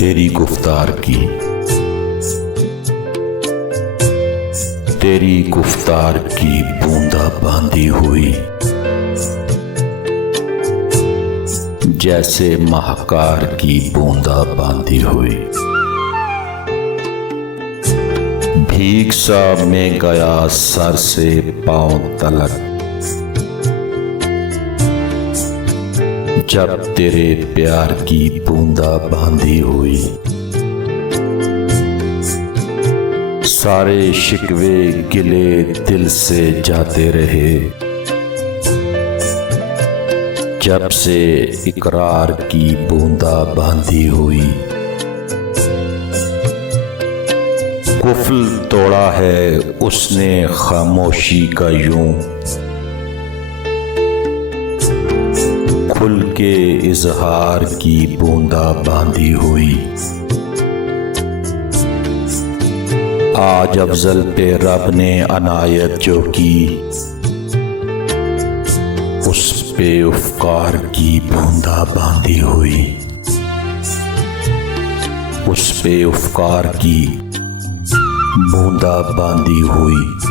तेरी गुफ्तार की, तेरी गुफ्तार की बूंदा बांधी हुई, जैसे महकार की बूंदा बांधी हुई। भीग सा मैं गया सर से पांव तलक, जब तेरे प्यार की बूंदा बांधी हुई। सारे शिकवे गिले दिल से जाते रहे, जब से इकरार की बूंदा बांधी हुई। कुफल तोड़ा है उसने खामोशी का यूं, खुल के इजहार की बूंदा बांधी हुई। आज अफजल पे रब ने अनायत जो की, उस पे उफकार की बूंदा बांधी हुई, उस पे उफकार की बूंदा बांधी हुई।